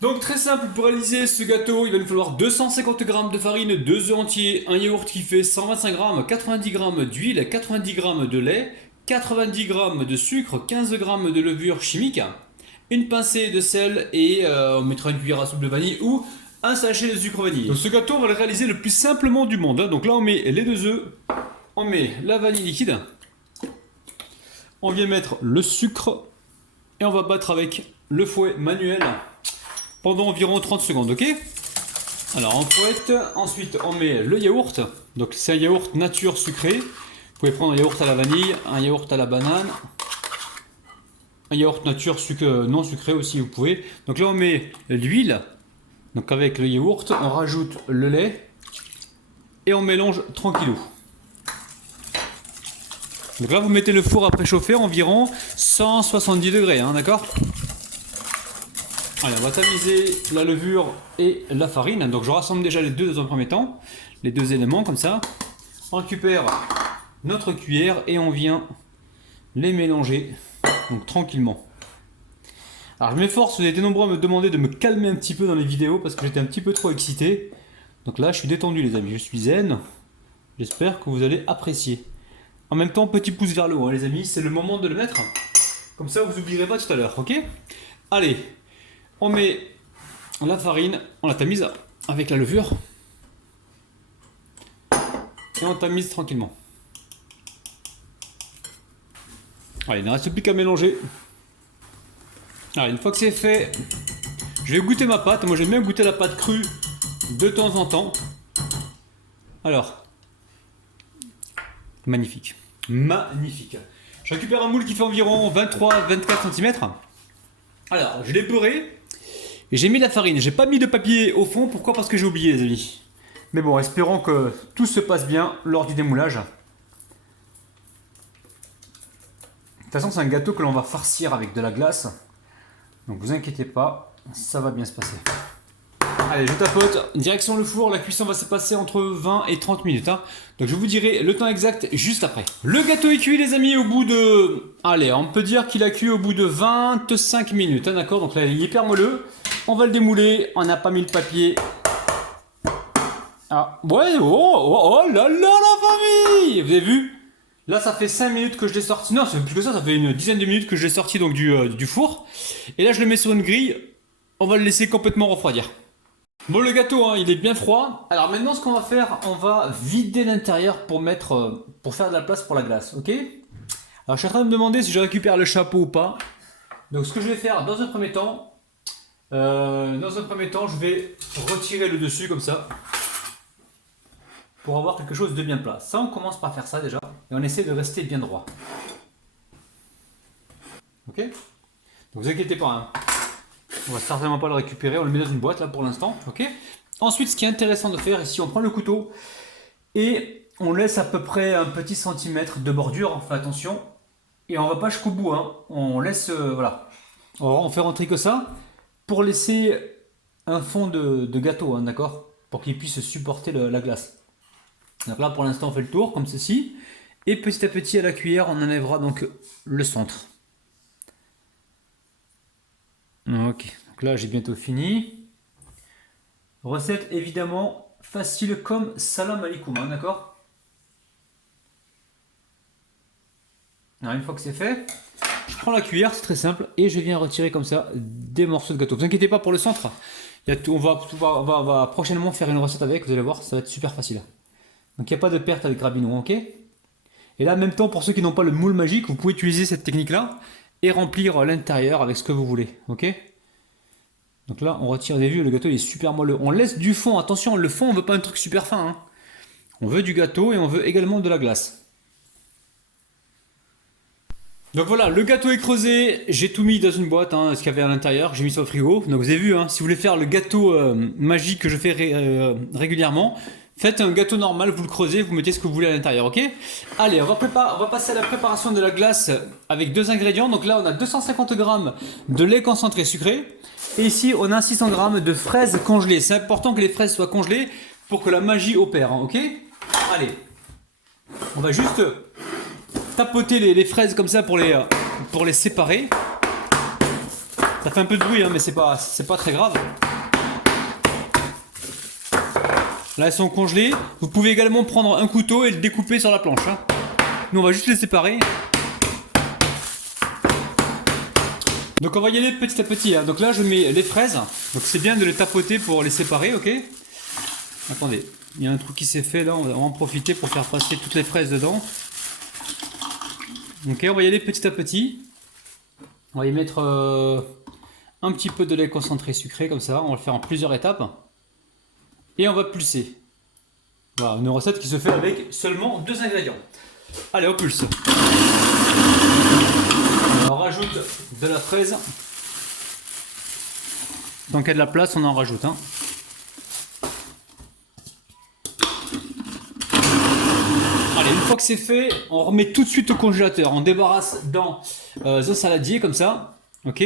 Donc très simple, pour réaliser ce gâteau, il va nous falloir 250 g de farine, 2 œufs entiers, un yaourt qui fait 125 g, 90 g d'huile, 90 g de lait, 90 g de sucre, 15 g de levure chimique, une pincée de sel et on mettra une cuillère à soupe de vanille ou un sachet de sucre vanille. Donc ce gâteau, on va le réaliser le plus simplement du monde. Donc là, on met les 2 œufs, on met la vanille liquide, on vient mettre le sucre et on va battre avec le fouet manuel pendant environ 30 secondes, ok? Alors on fouette, ensuite on met le yaourt, donc c'est un yaourt nature sucré. Vous pouvez prendre un yaourt à la vanille, un yaourt à la banane, un yaourt nature non sucré aussi vous pouvez. Donc là on met l'huile, donc avec le yaourt, on rajoute le lait et on mélange tranquillou. Donc là vous mettez le four à préchauffer environ 170 degrés, hein, d'accord? Allez, on va tamiser la levure et la farine. Donc je rassemble déjà les deux dans un premier temps, les deux éléments comme ça. On récupère notre cuillère et on vient les mélanger donc tranquillement. Alors je m'efforce, vous avez été nombreux à me demander de me calmer un petit peu dans les vidéos parce que j'étais un petit peu trop excité. Donc là je suis détendu les amis, je suis zen. J'espère que vous allez apprécier. En même temps, petit pouce vers le haut, hein, les amis, c'est le moment de le mettre. Comme ça vous n'oublierez pas tout à l'heure, ok? Allez, on met la farine, on la tamise avec la levure. Et on tamise tranquillement. Allez, il ne reste plus qu'à mélanger. Allez, une fois que c'est fait, je vais goûter ma pâte. Moi j'aime bien goûter la pâte crue de temps en temps. Alors, magnifique. Magnifique. Je récupère un moule qui fait environ 23-24 cm. Alors, je l'ai beurré. Et j'ai mis la farine. J'ai pas mis de papier au fond. Pourquoi? Parce que j'ai oublié les amis. Mais bon, espérons que tout se passe bien lors du démoulage. De toute façon, c'est un gâteau que l'on va farcir avec de la glace. Donc vous inquiétez pas, ça va bien se passer. Allez, je tapote, direction le four, la cuisson va se passer entre 20 et 30 minutes. Hein. Donc je vous dirai le temps exact juste après. Le gâteau est cuit les amis au bout de... Allez, on peut dire qu'il a cuit au bout de 25 minutes, hein, d'accord? Donc là il est hyper moelleux. On va le démouler, on n'a pas mis le papier. Ah, ouais, oh là là la famille! Vous avez vu? Là ça fait 5 minutes que je l'ai sorti. Non, c'est plus que ça fait une dizaine de minutes que je l'ai sorti donc du four. Et là je le mets sur une grille. On va le laisser complètement refroidir. Bon le gâteau hein, il est bien froid. Alors maintenant ce qu'on va faire, on va vider l'intérieur pour faire de la place pour la glace, ok? Alors je suis en train de me demander si je récupère le chapeau ou pas. Donc ce que je vais faire dans un premier temps, je vais retirer le dessus comme ça. Pour avoir quelque chose de bien plat. Ça on commence par faire ça déjà. Et on essaie de rester bien droit. Ok? Donc vous inquiétez pas hein. On va certainement pas le récupérer, on le met dans une boîte là pour l'instant, ok? Ensuite, ce qui est intéressant de faire, ici on prend le couteau et on laisse à peu près un petit centimètre de bordure, on fait attention. Et on va pas jusqu'au bout, hein. On laisse, voilà. Alors, on fait rentrer que ça pour laisser un fond de gâteau, hein, d'accord? Pour qu'il puisse supporter la glace. Donc là pour l'instant on fait le tour comme ceci. Et petit à petit à la cuillère on enlèvera donc le centre. Ok, donc là j'ai bientôt fini. Recette évidemment facile comme salam alaikum, hein, d'accord? Alors une fois que c'est fait, je prends la cuillère, c'est très simple, et je viens retirer comme ça des morceaux de gâteau. Vous inquiétez pas pour le centre, on va prochainement faire une recette avec, vous allez voir, ça va être super facile. Donc il n'y a pas de perte avec Rabino, ok? Et là en même temps, pour ceux qui n'ont pas le moule magique, vous pouvez utiliser cette technique là et remplir l'intérieur avec ce que vous voulez, ok? Donc là, on retire des vues, le gâteau il est super moelleux. On laisse du fond, attention, le fond, on veut pas un truc super fin. Hein. On veut du gâteau et on veut également de la glace. Donc voilà, le gâteau est creusé, j'ai tout mis dans une boîte, hein, ce qu'il y avait à l'intérieur, j'ai mis ça au frigo. Donc vous avez vu, hein, si vous voulez faire le gâteau magique que je fais régulièrement, faites un gâteau normal, vous le creusez, vous mettez ce que vous voulez à l'intérieur, ok? Allez, on va passer à la préparation de la glace avec deux ingrédients. Donc là, on a 250 g de lait concentré sucré. Et ici, on a 600 g de fraises congelées. C'est important que les fraises soient congelées pour que la magie opère, hein, ok? Allez, on va juste tapoter les fraises comme ça pour les séparer. Ça fait un peu de bruit, hein, mais c'est pas très grave. Là, elles sont congelées. Vous pouvez également prendre un couteau et le découper sur la planche. Hein. Nous, on va juste les séparer. Donc, on va y aller petit à petit. Hein. Donc là, je mets les fraises. Donc, c'est bien de les tapoter pour les séparer, ok? Attendez, il y a un trou qui s'est fait là. On va en profiter pour faire passer toutes les fraises dedans. Ok, on va y aller petit à petit. On va y mettre un petit peu de lait concentré sucré comme ça. On va le faire en plusieurs étapes. Et on va pulser. Voilà, une recette qui se fait avec seulement 2 ingrédients. Allez, on pulse. On rajoute de la fraise. Tant qu'il y a de la place, on en rajoute. Hein. Allez, une fois que c'est fait, on remet tout de suite au congélateur. On débarrasse dans un saladier comme ça. Ok,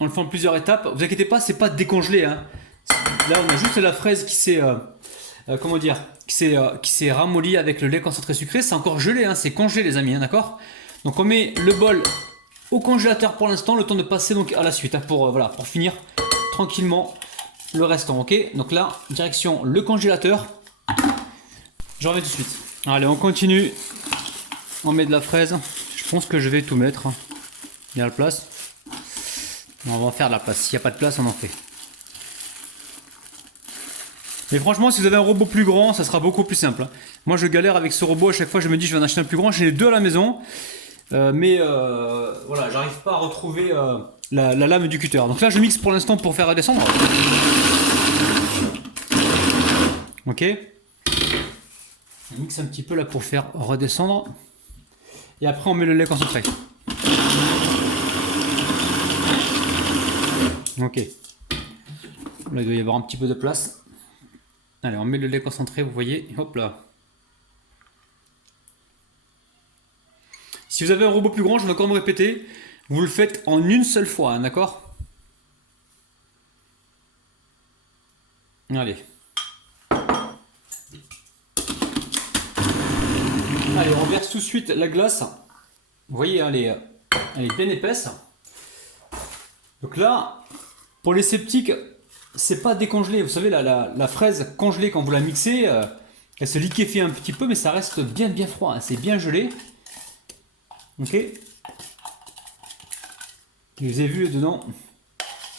on le fait en plusieurs étapes. Vous inquiétez pas, c'est pas décongelé. Hein. Là, on a juste la fraise qui s'est, comment dire, qui s'est ramollie avec le lait concentré sucré. C'est encore gelé, hein, c'est congelé, les amis, hein, d'accord? Donc, on met le bol au congélateur pour l'instant, le temps de passer donc à la suite, hein, pour voilà, pour finir tranquillement le restant. Ok, donc là, direction le congélateur. Je reviens tout de suite. Allez, on continue. On met de la fraise. Je pense que je vais tout mettre. Il y a la place. On va en faire de la place. S'il n'y a pas de place, on en fait. Mais franchement, si vous avez un robot plus grand, ça sera beaucoup plus simple. Moi, je galère avec ce robot. À chaque fois, je me dis, je vais en acheter un plus grand. J'ai les deux à la maison. Mais voilà, j'arrive pas à retrouver la lame du cutter. Donc là, je mixe pour l'instant pour faire redescendre. Ok. On mixe un petit peu là pour faire redescendre. Et après, on met le lait concentré. Ok. Là, il doit y avoir un petit peu de place. Allez, on met le lait concentré, vous voyez. Hop là. Si vous avez un robot plus grand, je vais encore me répéter, vous le faites en une seule fois, hein, d'accord? Allez. Allez, on verse tout de suite la glace. Vous voyez, elle est bien épaisse. Donc là, pour les sceptiques, c'est pas décongelé. Vous savez, la fraise congelée, quand vous la mixez, elle se liquéfie un petit peu, mais ça reste bien froid. Hein, c'est bien gelé. Ok. Je vous ai vu dedans.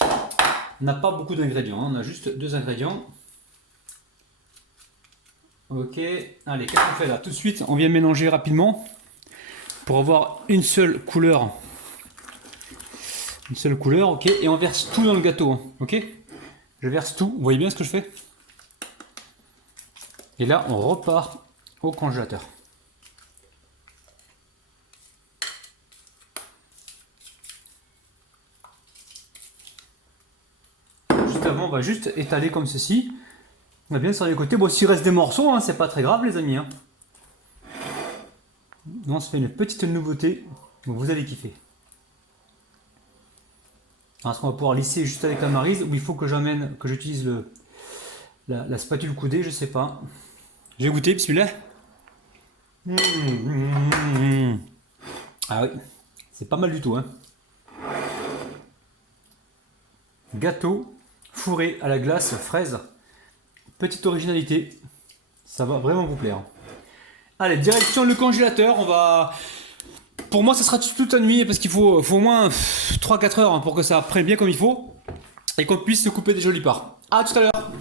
On n'a pas beaucoup d'ingrédients. Hein, on a juste 2 ingrédients. Ok. Allez, qu'est-ce qu'on fait là? Tout de suite, on vient mélanger rapidement pour avoir une seule couleur. Une seule couleur, ok. Et on verse tout dans le gâteau. Hein, ok. Je verse tout. Vous voyez bien ce que je fais? Et là, on repart au congélateur. Juste avant, on va juste étaler comme ceci. On va bien sur les côtés. Bon, s'il reste des morceaux, hein, c'est pas très grave, les amis. Hein. On se fait une petite nouveauté. Vous allez kiffer. Est-ce qu'on va pouvoir lisser juste avec la maryse ou il faut que j'utilise la spatule coudée, je sais pas. J'ai goûté, bismillah. Ah oui, c'est pas mal du tout. Hein. Gâteau fourré à la glace fraise. Petite originalité. Ça va vraiment vous plaire. Allez, direction le congélateur. On va... Pour moi, ça sera toute la nuit parce qu'il faut au moins 3-4 heures pour que ça prenne bien comme il faut et qu'on puisse se couper des jolies parts. A tout à l'heure.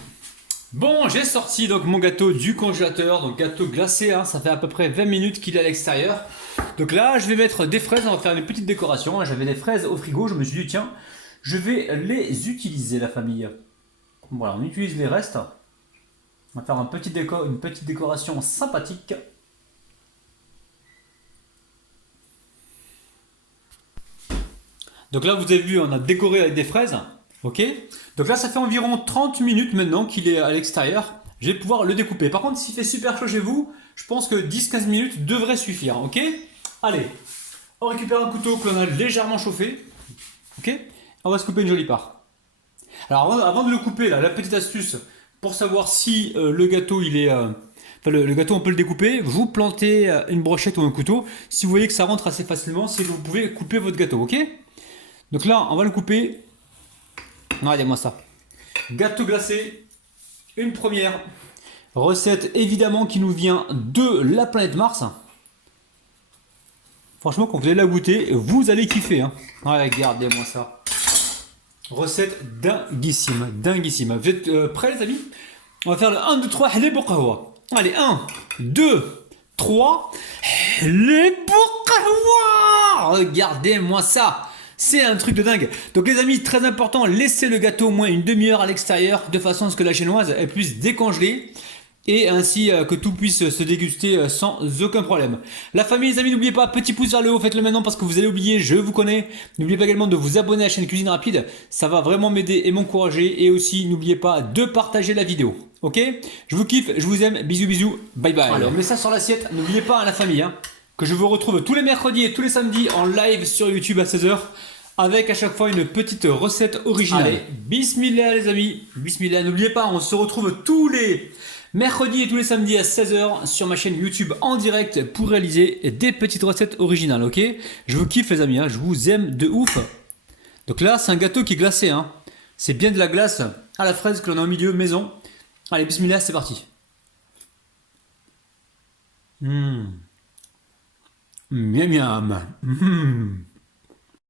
Bon, j'ai sorti donc mon gâteau du congélateur, donc gâteau glacé, hein, ça fait à peu près 20 minutes qu'il est à l'extérieur. Donc là, je vais mettre des fraises, on va faire une petite décoration. Hein. J'avais des fraises au frigo, je me suis dit tiens, je vais les utiliser la famille. Voilà, on utilise les restes. On va faire une petite décoration sympathique. Donc là, vous avez vu, on a décoré avec des fraises. Ok. Donc là, ça fait environ 30 minutes maintenant qu'il est à l'extérieur. Je vais pouvoir le découper. Par contre, s'il fait super chaud chez vous, je pense que 10-15 minutes devrait suffire. Ok. Allez, on récupère un couteau que l'on a légèrement chauffé. Ok. On va se couper une jolie part. Alors avant de le couper, là, la petite astuce pour savoir si le gâteau il est... Enfin, le gâteau on peut le découper, vous plantez une brochette ou un couteau. Si vous voyez que ça rentre assez facilement, c'est que vous pouvez couper votre gâteau. Ok. Donc là, on va le couper Regardez-moi ça. Gâteau glacé, une première. Recette évidemment qui nous vient de la planète Mars. Franchement, quand vous allez la goûter, vous allez kiffer. Hein. Regardez-moi ça. Recette dinguissime, dinguissime. Vous êtes prêts les amis? On va faire le 1, 2, 3, les qahwa. Allez, 1, 2, 3, les qahwa. Regardez-moi ça. C'est un truc de dingue. Donc les amis, très important, laissez le gâteau au moins une demi-heure à l'extérieur de façon à ce que la génoise elle puisse décongeler et ainsi que tout puisse se déguster sans aucun problème. La famille, les amis, n'oubliez pas, petit pouce vers le haut, faites-le maintenant parce que vous allez oublier, je vous connais. N'oubliez pas également de vous abonner à la chaîne Cuisine Rapide, ça va vraiment m'aider et m'encourager. Et aussi, n'oubliez pas de partager la vidéo. Ok? Je vous kiffe, je vous aime, bisous bisous, bye bye. Alors, on met ça sur l'assiette, n'oubliez pas à la famille, hein, que je vous retrouve tous les mercredis et tous les samedis en live sur YouTube à 16h. Avec à chaque fois une petite recette originale. Allez, bismillah les amis, bismillah. N'oubliez pas, on se retrouve tous les mercredis et tous les samedis à 16h sur ma chaîne YouTube en direct pour réaliser des petites recettes originales, ok? Je vous kiffe les amis, hein, je vous aime de ouf. Donc là, c'est un gâteau qui est glacé, hein. C'est bien de la glace à la fraise que l'on a au milieu maison. Allez, bismillah, c'est parti. Miam miam.